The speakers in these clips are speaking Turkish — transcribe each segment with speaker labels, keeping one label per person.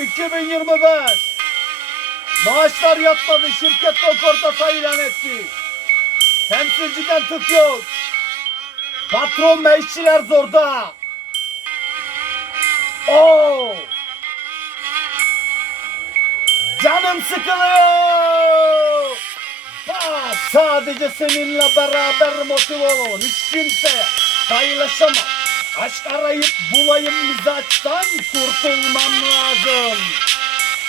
Speaker 1: 2025 Maaşlar yatmadı. Şirket konkortası ilan etti. Temsilciden tık yok. Patron ve işçiler zorda. Oo! Canım sıkılıyor. Ha, sadece seninle beraber motive olalım. Hiç kimseye paylaşamam. Aşk arayıp bulayım mizaçtan kurtulmam lazım.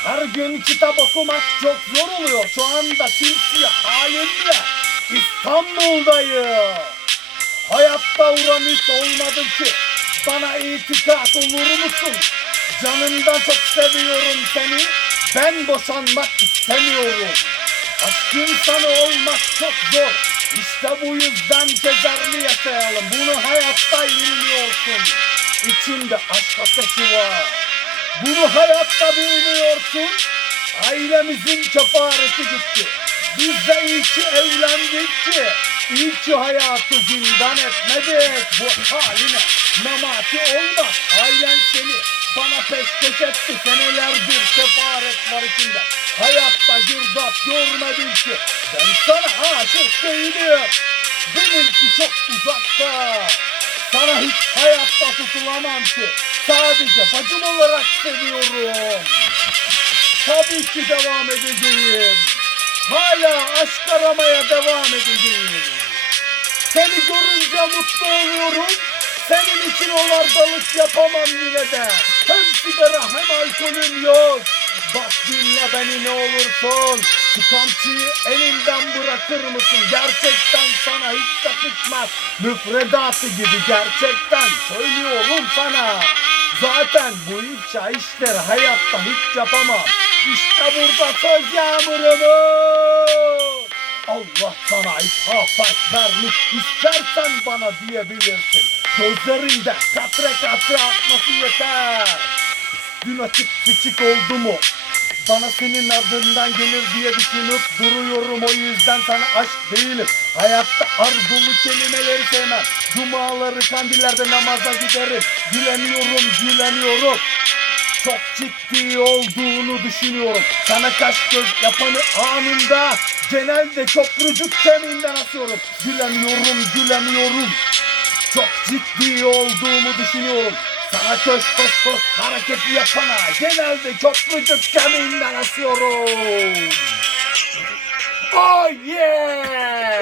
Speaker 1: Her gün kitap okumak çok zor oluyor. Şu anda simsiyah halimle İstanbul'dayım. Hayatta Uranüs olmadım ki. Bana itikat olur musun? Canımdan çok seviyorum seni. Ben boşanmak istemiyorum. Aşk insanı olmak çok zor. İşte bu yüzden kezerli yaşayalım. Bunu hayatta bilmiyorsun. İçinde aşk ateşi var. Bunu hayatta bilmiyorsun. Ailemizin kefareti gitti. Biz de iyi ki evlendik ki. İyi ki hayatı zindan etmedik. Bu haline memati olmaz. Ailen seni bana peşkeş etti. Senelerdir kefaret var içinde. Hayatta girdap görmedin ki. Ben sana aşık değilim. Benimki çok uzakta. Sana hiç hayatta tutulamam ki. Sadece bacım olarak seviyorum. Tabii ki devam edeceğim. Hala aşk aramaya devam edeceğim. Seni görünce mutlu oluyorum. Senin için olardalık yapamam yine de. Hem sigara hem alkolüm yok. Bak dinle beni ne olursun. Şu kamçıyı elinden bırakır mısın? Gerçekten sana hiç yakışmaz. Müfredatı gibi gerçekten söylüyorum sana. Zaten bu ifşa işleri hayatta hiç yapamam. İşte burada söz yağmurumu. Allah sana ilhafat vermiş istersen bana diyebilirsin. Gözlerinde katre katre akması yeter. Dün açık sıçık oldu mu? Bana senin ardından gelir diye düşünüp duruyorum o yüzden sana aşk değilim. Hayatta ardulu kelimeleri sevmem. Cumaları kandillerde namaza giderim. Gülemiyorum gülemiyorum. Çok ciddi olduğunu düşünüyorum. Sana kaş göz yapanı anında genelde köprücük kemiğinden asıyorum. Gülemiyorum gülemiyorum. Çok ciddi olduğumu düşünüyorum. Sana köş köş köş hareketi yapana genelde köprücük kemiğinden asıyorum. Oh yeah!